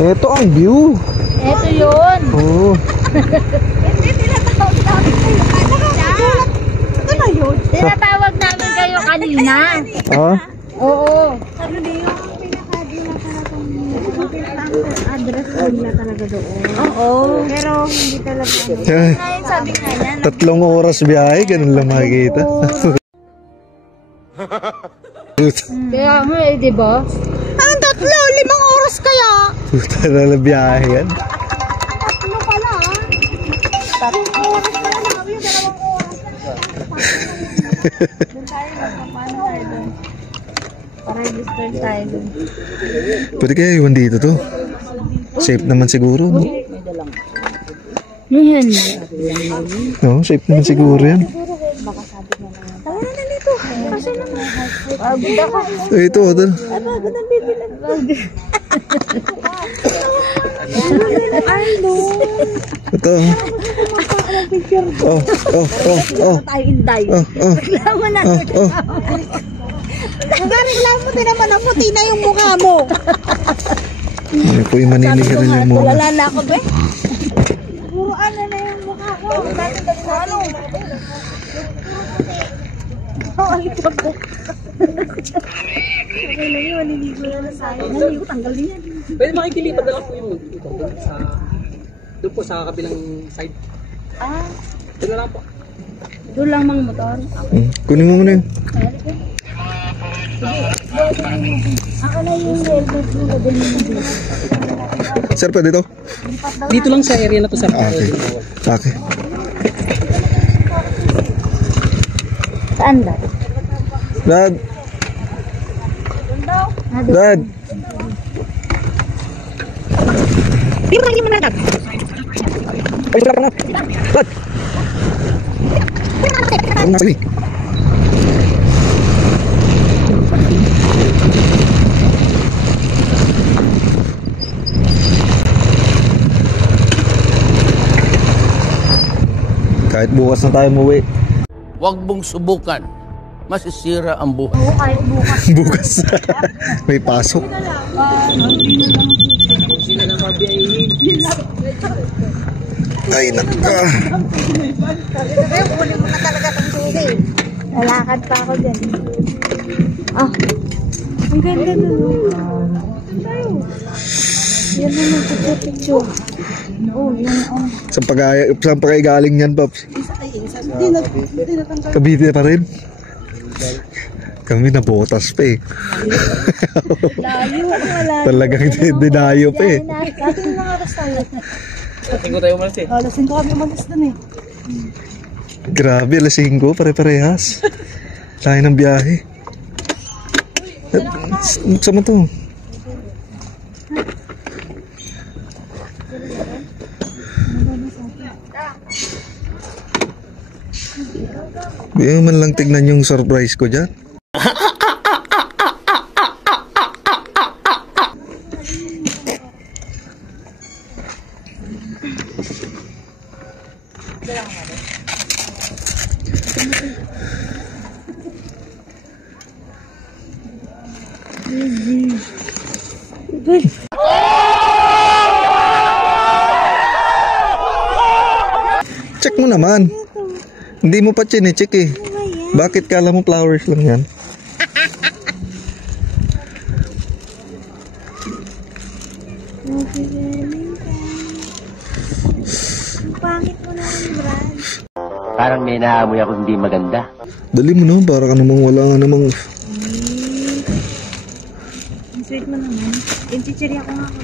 Ito ang view. Ito yun. Oo. Hindi, tinatawag namin kayo. Ito na yun. Tinatawag namin kayo kanina. Ah? Oo. Ano din yung address nila talaga doon. Oo. Pero hindi talaga. Ngayon sabi nga yan. 3 oras biyahe, ganun lang makikita. Kaya nga eh, di ba? Anong 3? 5 oras kaya? Puta na lang biyahe yan. Ano pala? 3 oras na lang. 2 oras. Doon tayo magpapano tayo doon. Para-register tayo doon. Pwede kaya iwan dito to? Safe naman siguro, no? Yan. No, safe naman siguro yan. Baka sabi na lang. Tama na dito. Kasi naman. Agda ka. Eh, ito, ito. Agad ang bibilan. Ano? Ito. Oh, oh, oh, oh. Tayo inday. Reklamo na. Nagreklamo din naman ang puti na yung mukha mo. Ano po yung maninigarin yung muna. Wala na ako, be. Puro ano na yung mukha ko. Ano? Oh, alipag ko. Okay lang yun, naliligo na na sa'yo. Naliligo, tanggal din yan. Pwede makikilipat na lang po yung ito doon po sa kabilang side. Ah, Doon na lang po. doon lang mga motor. Kunin mo muna yun. Ako na yung helmet mo na din yung Sir, pwede ito? Dito lang sa area na to sa Okay. Okay. Saan ba? Dad! Dad! Hindi mo na Dad. Ay, wala ka na! Dad! Ano na, sige. Kahit bukas na tayo umuwi. Huwag mong subukan. Masisira ang buhay. Oo, kahit bukas. Bukas. May pasok. Ay, naka. Ay, kunin mo na talaga ng susi. Lalakad pa ako dyan. Ah, ang ganda doon. Tayo. Yan na magpapicture. Oh, yung Saan pa kayo galing yan, Pops? Cavite pa rin? Kami na botas pa eh. layo. Wala. Talagang dinayo pa eh. Dati yung mga oras tayo. Tingko tayo umalis eh. Lasing ko kami umalis doon eh. Grabe, alas 5, pare-parehas. Tayo ng biyahe. Sama to. Di man lang tignan yung surprise ko dyan. Check mo naman. Hindi mo pa chine-check eh. Bakit kala mo flowers lang yan? Pangit mo na rin, Brad. Parang may naamoy ako hindi maganda. Dali mo na, para ka namang wala nga namang... Ang sweet mo naman. Pinchichiri ako nga ako.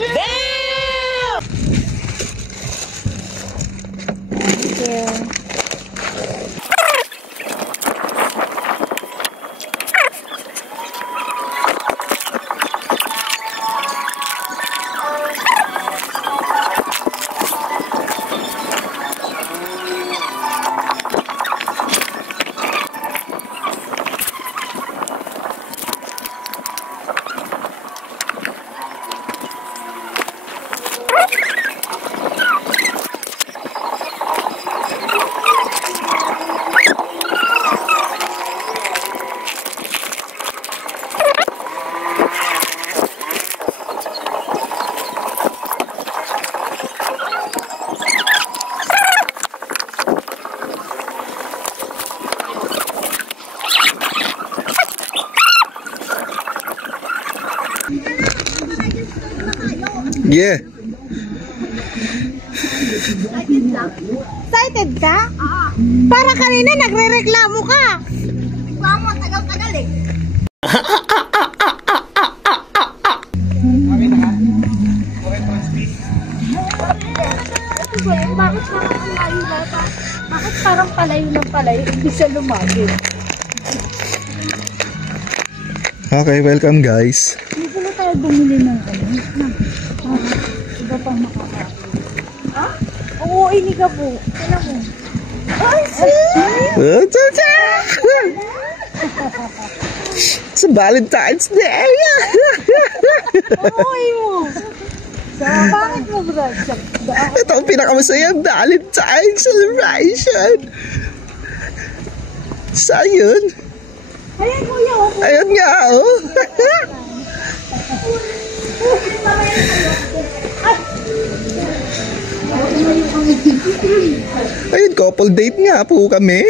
Damn! Thank you. Yeah. Excited ka? Para kanina nagre-reklamo ka. Reklamo, tagal-tagal eh. Bakit parang palayo na pa? Bakit parang palayo ng palayo? Hindi siya lumapit. Okay, welcome guys. Hindi pala tayo bumili ng ano? Iba pang makaka. Ha? Oo, ini ka po. Tignan mo. Ay, Sa Valentine's Day! Amoy mo! Bakit mo, Brad? Ito ang pinakamasayang Valentine's celebration! Sayun! Ayan, kuya. Ayun nga, oh! Ayun, couple date nga po kami.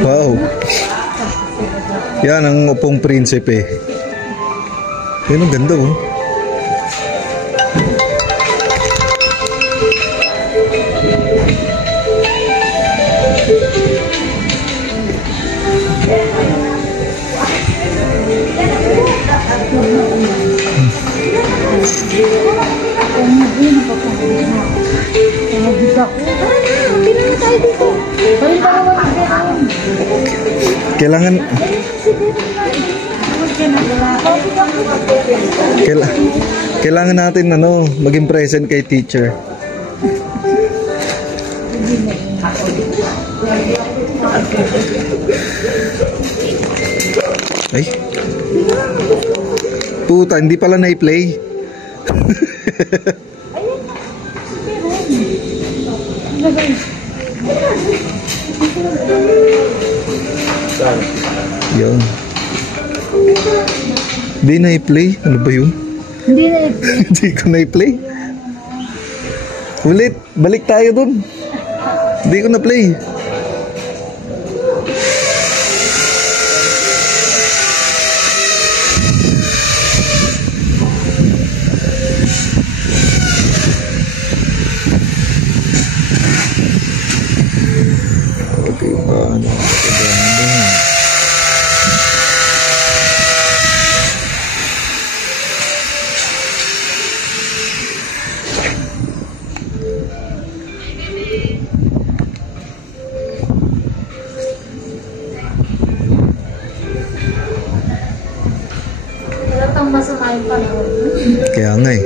Wow. Yan ang upong prinsipe. Yan ang ganda, oh. Kailangan natin maging present kay teacher. Ay. Puta, hindi pala na-play. Yun. Hindi na-play? Ano ba yun? Hindi na-play. Hindi ko na-play. Ulit, balik tayo dun. Hindi ko na-play. Okay, paano? Kaya nga eh.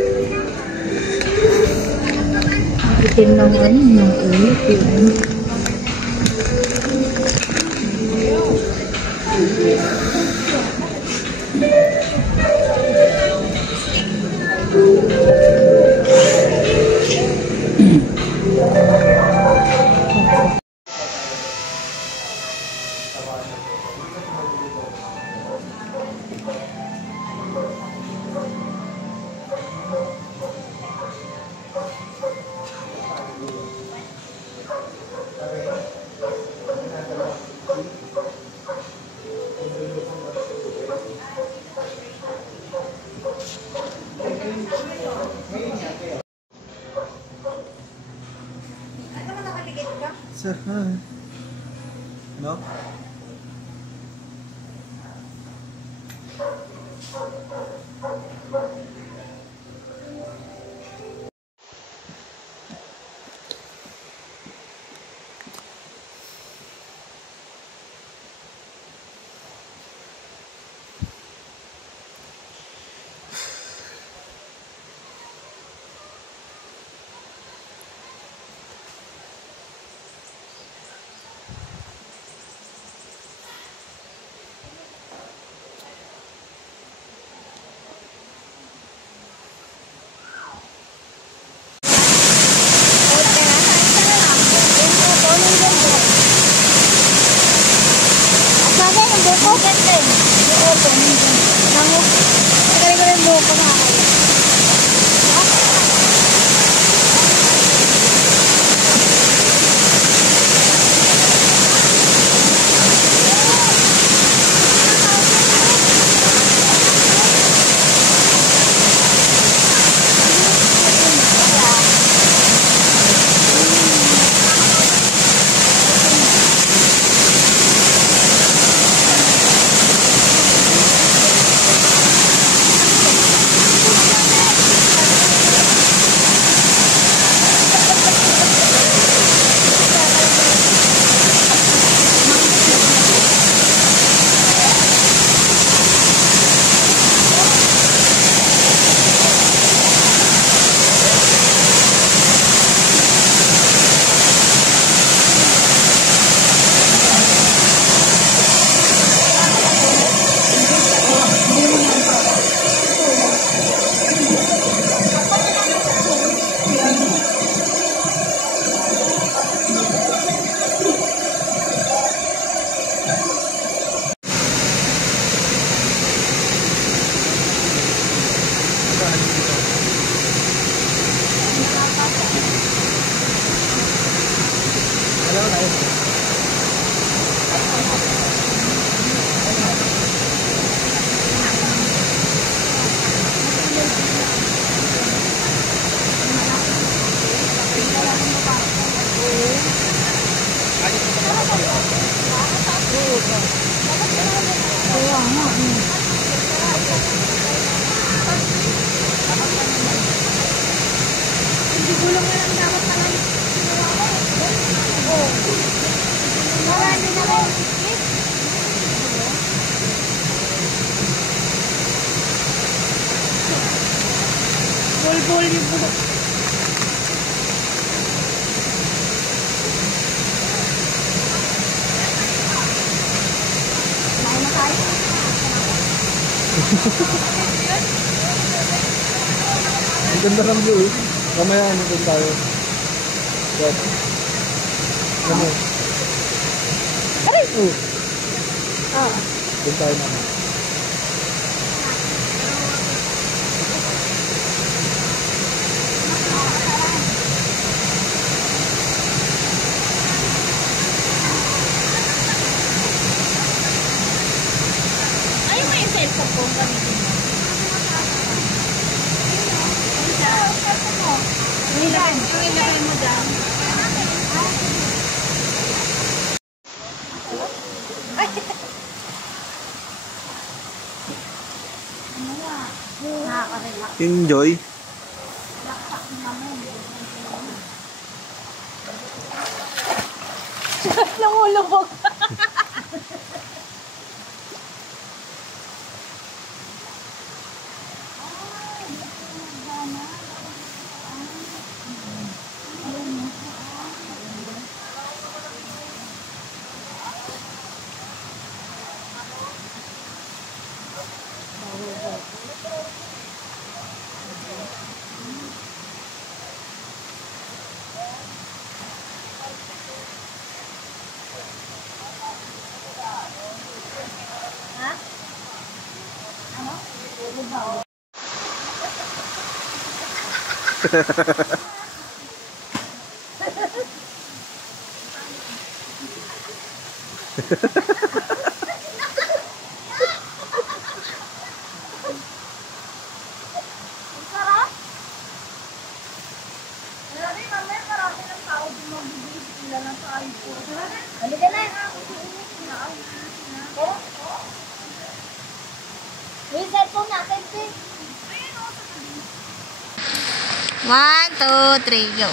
Itim naman yung ulit yun. Sir, no? Bol-bol yung bulok. Kumain na tayo. Ang ganda ng view eh. Mamaya ano din tayo. Yes. Ano? Aray! Oh. Doon tayo naman. Ay, may cellphone ko gamitin mo. Ilagay mo dyan. Nakaka-relax. Enjoy. Lumulubog. One, two, three, go.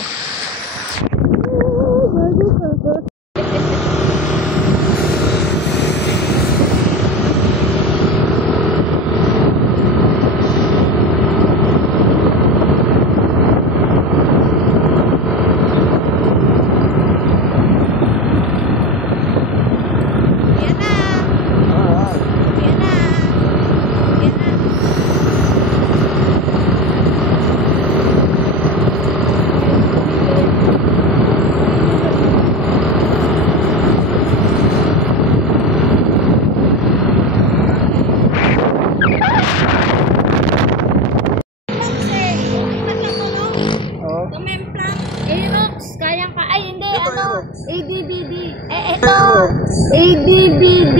ADBD. Ito. ADBD.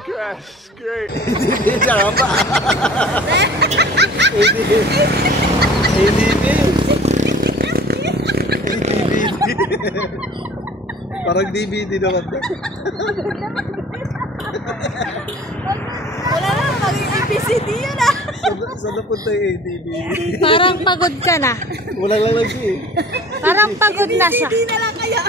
Crash, great. Parang DVD naman. Wala na, maging ABCD yun ah. Saan napunta yung ADB? Parang pagod ka na. Wala lang lagi eh. Parang pagod na siya. ABCD na lang kaya.